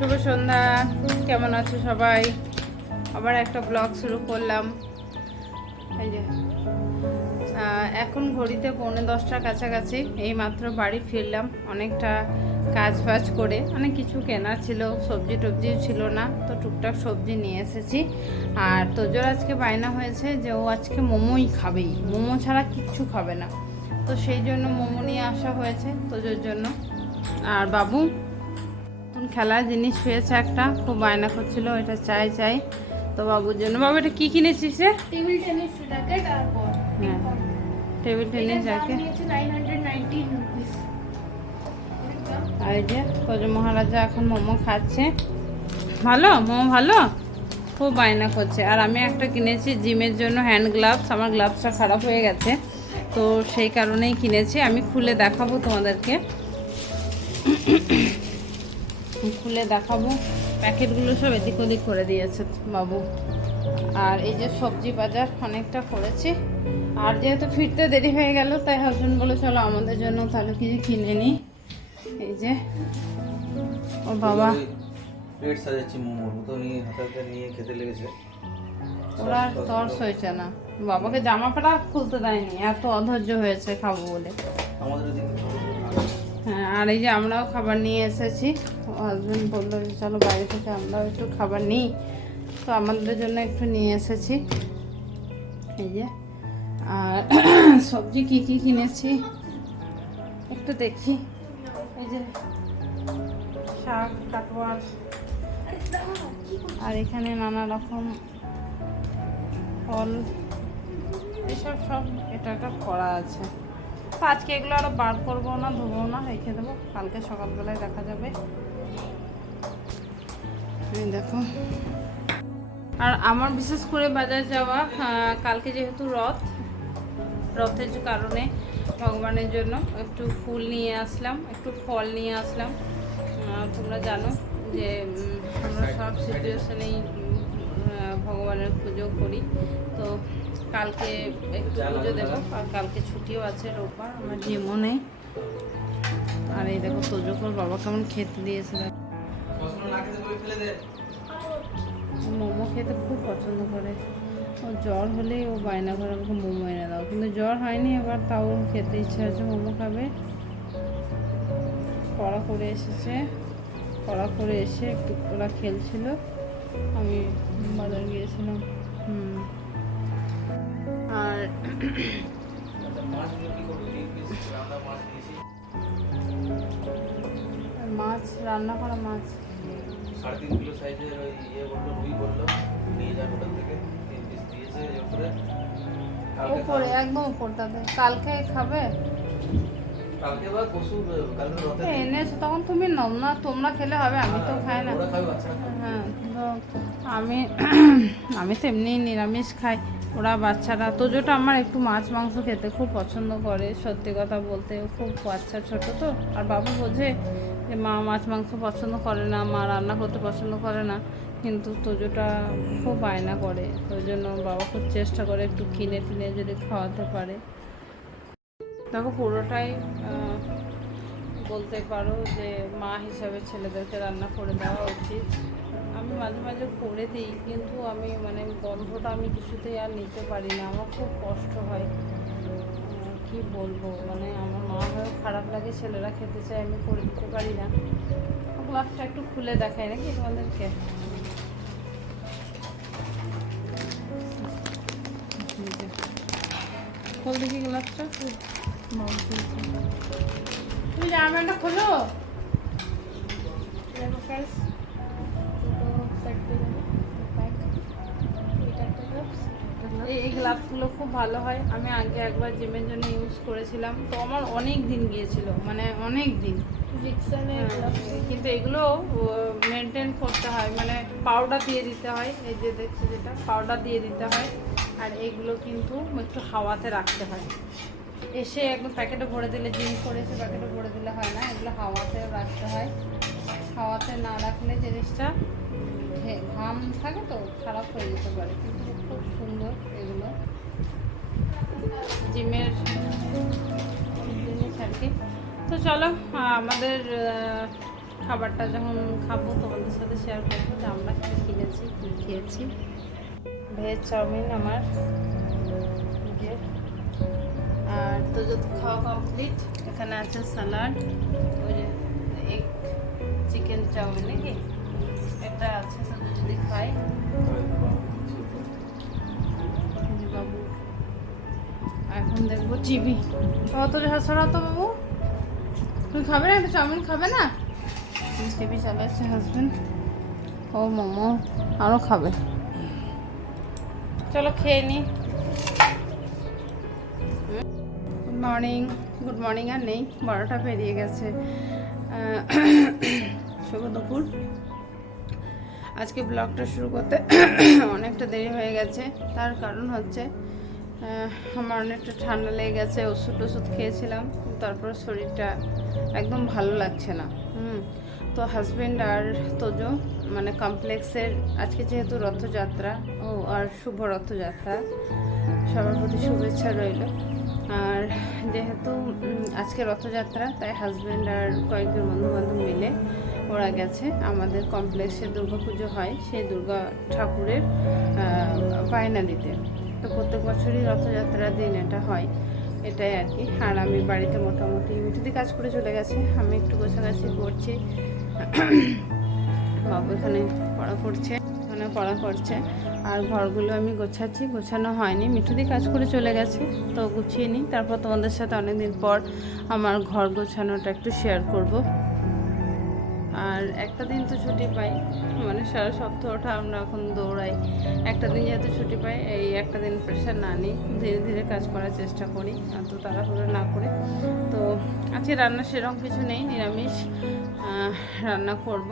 শুভ সন্ধ্যা। কেমন আছো সবাই? আবার একটা ব্লগ শুরু করলাম। এই যে এখন ঘড়িতে 9:45টার কাছাকাছি, এই মাত্র বাড়ি ফিরলাম। অনেকটা কাজ বাজ করে, অনেক কিছু কেনার ছিল, সবজি টবজিও ছিল না, তো টুকটাক সবজি নিয়ে এসেছি। আর তোজোর আজকে বায়না হয়েছে যে ও আজকে মোমোই খাবেই, মোমো ছাড়া কিচ্ছু খাবে না। তো সেই জন্য মোমো নিয়ে আসা হয়েছে তোজোর জন্য। আর বাবু খেলার জিনিস পেয়েছে একটা, খুব বায়না করছিল, এটা চাই চাই। তো বাবুর জন্য। বাবু এটা কি কিনেছিস রে? টেবিল টেনিস র্যাকেট আর বল। হ্যাঁ, টেবিল টেনিস র্যাকেট। 919 রুপিস। আর এই যে তোজো মহারাজা এখন মোমো খাচ্ছে। ভালো মোমো, ভালো, খুব বায়না করছে। আর আমি একটা কিনেছি জিমের জন্য হ্যান্ড গ্লাভস। আমার গ্লাভসটা খারাপ হয়ে গেছে, তো সেই কারণেই কিনেছি। আমি খুলে দেখাবো তোমাদেরকে, খুলে দেখাবো। প্যাকেটগুলো সব এদিক ওদিক করে দিয়েছে বাবু। আর এই যে সবজি বাজার অনেকটা করেছি। আর যেহেতু ফিরতে দেরি হয়ে গেল, তাই হাজবেন্ড বলে চলো আমাদের জন্য তাহলে কিছু কিনে নিই। এই যে ও বাবা প্লেট সাজাচ্ছি মোমোর, তো নিয়ে হাতে নিয়ে খেতে লেগেছে। ওরা তর্স হয়েছে না, বাবাকে জামা প্যান্ট খুলতে দেয়নি, এত অধৈর্য হয়েছে খাবো বলে। আমাদের ওদিকে হ্যাঁ, আর এই যে আমরাও খাবার নিয়ে এসেছি। হাজবেন্ড বললো যে চলো বাইরে থেকে আমরাও একটু খাবার নিই, তো আমাদের জন্য একটু নিয়ে এসেছি। এই যে আর সবজি কি কি কিনেছি একটু দেখি। এই যে শাক, কাটোয়ার, আর এখানে নানা রকম ফল, এসব সব এটা একটা করা আছে। তো আজকে এগুলো আরো বার করবো না, ধোবো না, রেখে দেবো, কালকে সকালবেলায় দেখা যাবে। এই দেখো। আর আমার বিশেষ করে বাজার যাওয়া, কালকে যেহেতু রথের কারণে ভগবানের জন্য একটু ফুল নিয়ে আসলাম, একটু ফল নিয়ে আসলাম। তোমরা জানো যে আমরা সব সিচুয়েশনেই ভগবানের পুজো করি। তো কালকে একটু পুজো দেবো, আর কালকে ছুটিও আছে, রোববার, আমার জিমও নেই। আর এই দেখো তোজোকর বাবা কেমন খেতে দিয়েছে। মোমো খেতে খুব পছন্দ করে। ও জ্বর হলেই ও বায়না করে আমাকে মোমো এনে দাও, কিন্তু জ্বর হয়নি এবার, তাও খেতে ইচ্ছে আছে, মোমো খাবে। পড়া করে এসেছে, পড়া করে এসে একটু ওরা খেলছিল, আমি বাজার গিয়েছিলাম। আর মাছ রান্না করা, মাছ 3.5 কিলো সাইজের ওই বললো, রুই বললো নিয়ে যাবে ওখান থেকে, 3 পিস দিয়েছে উপরে, একদম উপরটাতে। কালকে খাবে, কালকে বা পরশু, কালকে রথে এনেছো তখন তুমি নাও না, তোমরা খেলে হবে, আমি তো খাই না। ওরা খাবে, বাচ্চারা হ্যাঁ, তো আমি তো এমনি নিরামিষ খাই, ওরা বাচ্চারা। তোজোটা আমার একটু মাছ মাংস খেতে খুব পছন্দ করে, সত্যি কথা বলতে। খুব বাচ্চা ছোট তো, আর বাবা বোঝে যে মা মাছ মাংস পছন্দ করে না, মা রান্না করতে পছন্দ করে না, কিন্তু তোজোটা খুব বায়না করে। ওই জন্য বাবা খুব চেষ্টা করে একটু কিনে টিনে যদি খাওয়াতে পারে। দেখো পুরোটাই বলতে পারো যে মা হিসাবে ছেলেদেরকে রান্না করে দেওয়া উচিত। আমি মাঝে মাঝে করে দিই, কিন্তু আমি মানে গন্ধটা আমি কিছুতেই আর নিতে পারি না, আমার খুব কষ্ট হয়। কি বলবো, মানে আমার মা হয়েও খারাপ লাগে, ছেলেরা খেতে চায়, আমি করে দিতে পারি না। গ্লাসটা একটু খুলে দেখাই নাকি তোমাদেরকে। খোল দেখি গ্লাসটা, তুমি জামাটা খোলো। এই গ্লাভসগুলো খুব ভালো হয়, আমি আগে একবার জিমের জন্য ইউজ করেছিলাম, তো আমার অনেক দিন গিয়েছিল, মানে অনেক দিন। কিন্তু এগুলো মেনটেন করতে হয়, মানে পাউডার দিয়ে দিতে হয়, এই যে দেখছি যেটা পাউডার দিয়ে দিতে হয়। আর এইগুলো কিন্তু একটু হাওয়াতে রাখতে হয়, এসে একদম প্যাকেটে ভরে দিলে, জিম করে এসে প্যাকেটে ভরে দিলে হয় না, এগুলো হাওয়াতে রাখতে হয়। হাওয়াতে না রাখলে জিনিসটা ঘাম থাকে তো খারাপ হয়ে যেতে পারে। কিন্তু খুব সুন্দর এগুলো জিমের জিনিস আর কি। তো চলো আমাদের খাবারটা যখন খাবো তোমাদের সাথে শেয়ার করবো যে আমরা কী কিনেছি কী খেয়েছি। ভেজ চাউমিন আমার, যে আর তো যদি খাওয়া কমপ্লিট, এখানে আছে স্যালাড, ওই যে এগ চিকেন চাউমিন নাকি এটা আছে, সাথে যদি খাই। বাবু এখন দেখবো টিভি। কত ঝাড়ছড়া তো বাবু, তুমি খাবে না? একটু চাউমিন খাবে না? টিভি চালাচ্ছে হাজবেন্ড। ও মোমো আরও খাবে, চলো খেয়ে নি। গুড মর্নিং আর নেই, 12টা পেরিয়ে গেছে। শুভ দুপুর। আজকে ব্লগটা শুরু করতে অনেকটা দেরি হয়ে গেছে, তার কারণ হচ্ছে আমার অনেকটা ঠান্ডা লেগে গেছে, ওষুধ খেয়েছিলাম, তারপর শরীরটা একদম ভালো লাগছে না। তো হাজব্যান্ড আর তোজো মানে কমপ্লেক্সের, আজকে যেহেতু রথযাত্রা, আর শুভ রথযাত্রা, সবার প্রতি শুভেচ্ছা রইল। আর যেহেতু আজকে রথযাত্রা, তাই হাজব্যান্ড আর কয়েকজন বন্ধুবান্ধব মিলে ওরা গেছে আমাদের কমপ্লেক্সে দুর্গা পুজো হয়, সেই দুর্গা ঠাকুরের বায়না দিতে। তো প্রত্যেক বছরই রথযাত্রার দিন এটা হয়, এটাই আর কি। আর আমি বাড়িতে মোটামুটি মিঠুদি কাজ করে চলে গেছে, আমি একটু গোছাগাছি করছি। বাবু এখানে পড়া করছে, আর ঘরগুলো আমি গোছাচ্ছি, গোছানো হয়নি, মিঠুদি কাজ করে চলে গেছে, তো গুছিয়ে নিই। তারপর তোমাদের সাথে অনেকদিন পর আমার ঘর গোছানোটা একটু শেয়ার করব। আর একটা দিন তো ছুটি পাই, মানে সারা সপ্তাহটা আমরা এখন দৌড়াই। একটা দিন যেহেতু ছুটি পাই, এই একটা দিন প্রেশার না নিই, ধীরে ধীরে কাজ করার চেষ্টা করি, আর তো তাড়াহুড়ো না করে। তো আজকে রান্না সেরকম কিছু নেই, নিরামিষ রান্না করব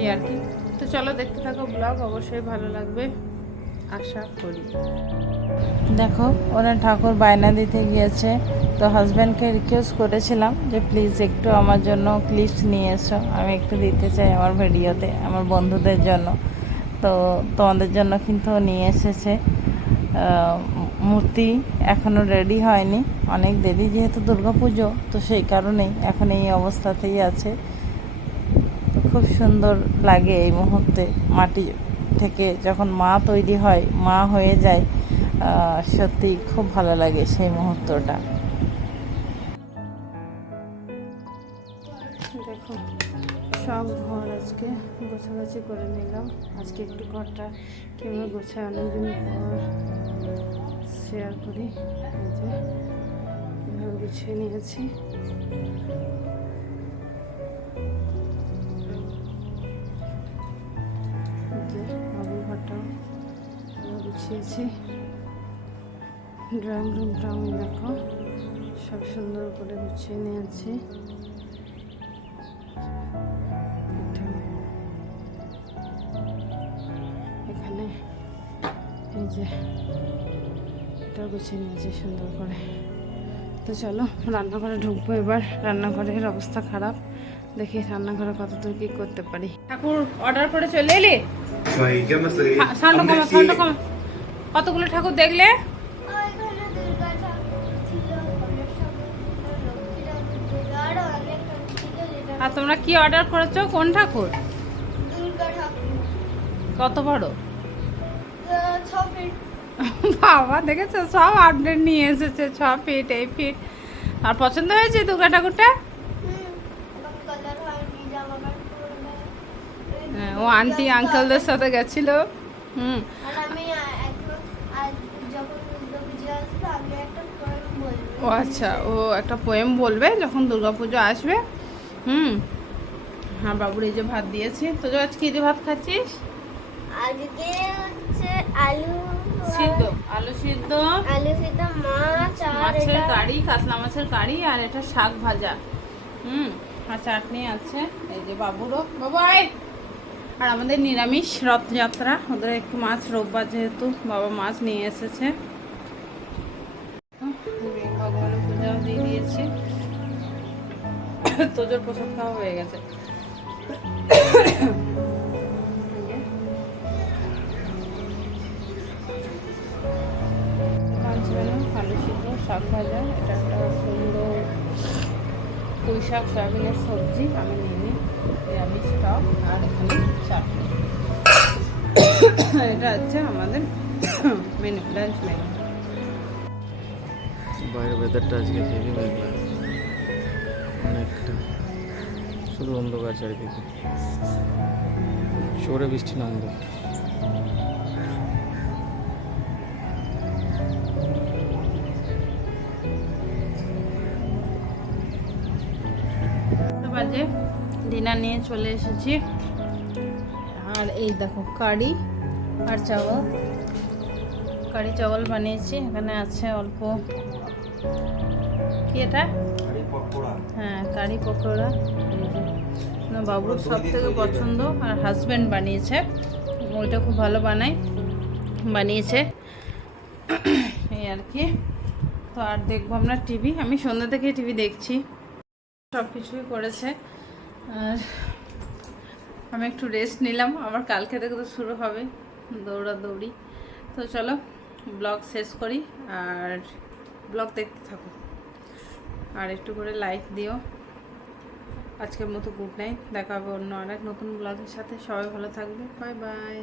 এই আর কি। তো চলো দেখতে থাকো ব্লগ, অবশ্যই ভালো লাগবে আশা করি। দেখো ওরা ঠাকুর বায়না দিতে গিয়েছে, তো হাজব্যান্ডকে রিকোয়েস্ট করেছিলাম যে প্লিজ একটু আমার জন্য ক্লিপস নিয়ে এসো, আমি একটু দিতে চাই আমার ভিডিওতে, আমার বন্ধুদের জন্য। তো তোমাদের জন্য কিন্তু নিয়ে এসেছে। মূর্তি এখনও রেডি হয়নি, অনেক দেরি, যেহেতু দুর্গাপুজো, তো সেই কারণেই এখন এই অবস্থাতেই আছে। খুব সুন্দর লাগে এই মুহূর্তে, মাটি থেকে যখন মা তৈরি হয়, মা হয়ে যায়, সত্যি খুব ভালো লাগে সেই মুহূর্তটা। দেখো সব ঘর আজকে গোছাগাছি করে নিলাম। আজকে একটু ঘরটা কীভাবে গোছায় অনেকদিন পর শেয়ার করি। এই যে কীভাবে গুছিয়ে নিয়েছি, বাবুর ঘরটাও গুছিয়েছি। ড্রয়িং রুমটা আমি দেখো সব সুন্দর করে গুছিয়ে নিয়েছি। এখানে এই যে এটা গুছিয়ে নিয়েছি সুন্দর করে। তো চলো রান্নাঘরে ঢুকবো এবার। রান্নাঘরের অবস্থা খারাপ, দেখি রান্নাঘরে কতদূর কি করতে পারি। ঠাকুর অর্ডার করে চলে এলি? কতগুলো ঠাকুর দেখলে? আর তোমরা কি অর্ডার করেছো? কোন ঠাকুর? কত বড়? 6 ফিট। বাবা দেখেছো, সব আপডেট নিয়ে এসেছে, 6 ফিট 8 ফিট। আর পছন্দ হয়েছে দুর্গা ঠাকুরটা? ও আন্টি আঙ্কেলদের সাথে গেছিল। ও আচ্ছা, ও একটা পোয়েম বলবে যখন দুর্গাপুজো আসবে। হ্যাঁ বাবুর এই যে ভাত দিয়েছি। তো আজ কি দিয়ে ভাত খাচ্ছিস? আজকে হচ্ছে আলু সিদ্ধ, আলু সিদ্ধ, মাছ, মাছের কারি, কাতলা মাছের কারি, আর এটা শাক ভাজা, আর চাটনি আছে। এই যে বাবুরও, বাবাই। আর আমাদের নিরামিষ রথযাত্রা, ওদের একটু মাছ, রোববার যেহেতু বাবা মাছ নিয়ে এসেছে। ভগবানের পূজাও দিয়ে দিয়েছি, তোজোর প্রসাদ খাওয়া হয়ে গেছে। আলু সিদ্ধ, শাক ভাজা, এটা একটা সুন্দর পুঁই শাক সয়াবিনের সবজি আমি নিয়ে নিরামিষ টক আর এখানে চাটনি। এটা হচ্ছে আমাদের মেনু, লাঞ্চ মেনু। বাইরের ওয়েদারটা আজকে হেভি মেঘলা, অনেকটা, শুধু অন্ধকার চারিদিকে, জোরে বৃষ্টি নামবে। বাজে ডিনার নিয়ে চলে এসেছি, আর এই দেখো কারি আর চাওয়াল, কারি চাওয়াল বানিয়েছি। এখানে আছে অল্প কি এটা, হ্যাঁ কারি পকোড়া। এই যে বাবুর সব থেকে পছন্দ, আর হাজব্যান্ড বানিয়েছে, ওইটা খুব ভালো বানিয়েছে এই আর কি। তো আর দেখবো আমরা টিভি, আমি সন্ধ্যা থেকে টিভি দেখছি, সব কিছুই করেছে। আর আমি একটু রেস্ট নিলাম, আবার কালকে থেকে তো শুরু হবে দৌড়াদৌড়ি। তো চলো ব্লগ শেষ করি, আর ব্লগ দেখতে থাকো, আর একটু করে লাইক দিও। আজকের মতো গুড নাইট, দেখা হবে অন্য আরেক নতুন ব্লগের সাথে। সবাই ভালো থাকবে, বাই বাই।